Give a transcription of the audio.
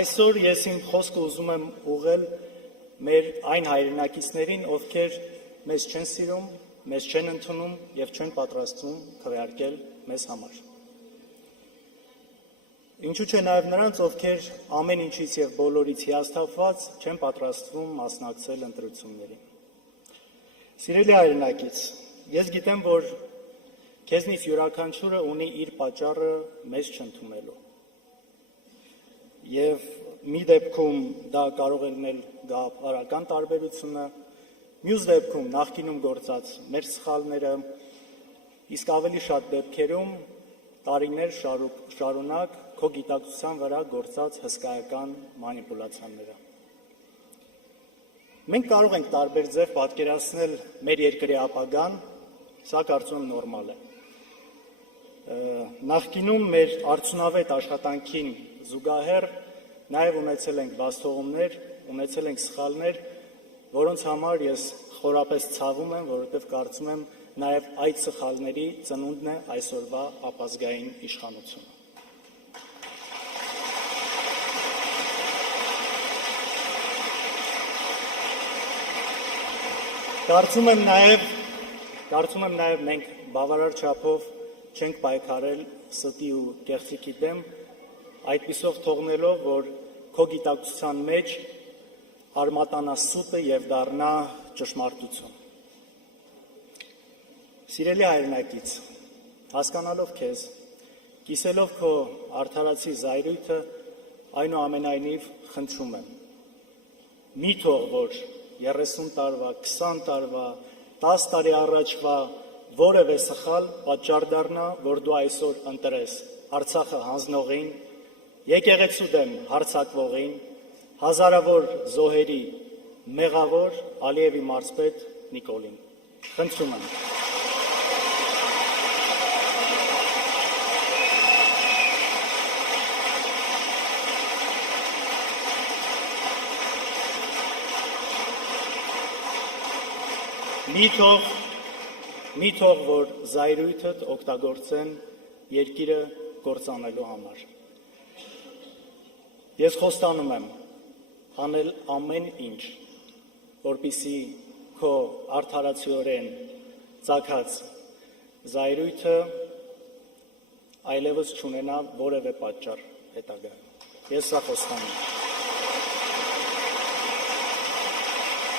Այսօր ես իմ խոսքը ուզում եմ ուղղել մեր այն հայրենակիցներին, ովքեր մեզ չեն սիրում, մեզ չեն ընդունում և չեն պատրաստվում քվեարկել մեզ համար։ Ինչու՞ չէ նաև նրանց, ովքեր ամեն ինչից և բոլորից հիասթափված չեն պատրաստվում մասնակցել ընտրություններին։ Սիրելի հայրենակից, ես գիտեմ, որ քեզնից յուրաքանչյուրը ունի իր պատճառը մեզ չընդունելու։ Եվ մի դեպքում դա կարող է լինել գաղափարական տարբերությունը, մյուս դեպքում նախկինում գործած մեր սխալները, իսկ ավելի շատ դեպքերում տարիներ շարունակ քո գիտակցության վրա գործած հսկայական մանիպուլյացիաները։ Մենք կարող ենք տարբեր ձև պատկերացնել մեր երկրի ապագան, սա կարծում եմ նորմալ է։ Նախկինում մեր արդյունավետ աշխատանքին զուգահեռ նաև ունեցել ենք բացթողումներ, ունեցել ենք սխալներ, որոնց համար ես խորապես ցավում եմ, որովհետև կարծում եմ նաև այդ սխալների ծնունդն է այսօրվա ապազգային իշխանությունը։ Կարծում եմ նաև մենք բավարար չափով չենք պայքարել ստի ու կեղծիքի դեմ, այդպիսով թողնելով, որ քո գիտակցության մեջ արմատանա սուտը և դառնա ճշմարտություն։ Սիրելի հայրենակից, հասկանալով քեզ, կիսելով քո արդարացի զայրույթը, այնուամենայնիվ խնդրում եմ, մի թող, որ 30 տարվա, 20 տարվա, 10 տարի առաջվա որևէ սխալ պատճառ դառնա, որ դու այսօր ընտրես Արցախը հանձնողին, եկեղեցու դեմ հարձակվողին, հազարավոր զոհերի մեղավոր Ալիևի մարզպետ Նիկոլին։ Խնդրում եմ։ Մի թող, որ զայրույթդ օգտագործեն երկիրը կործանելու համար։ Ես խոստանում եմ անել ամեն ինչ, որպեսզի քո արդարացիորեն ծագած զայրույթը այլևս չունենա որևէ պատճառ հետագայում։ Ես սա խոստանում եմ։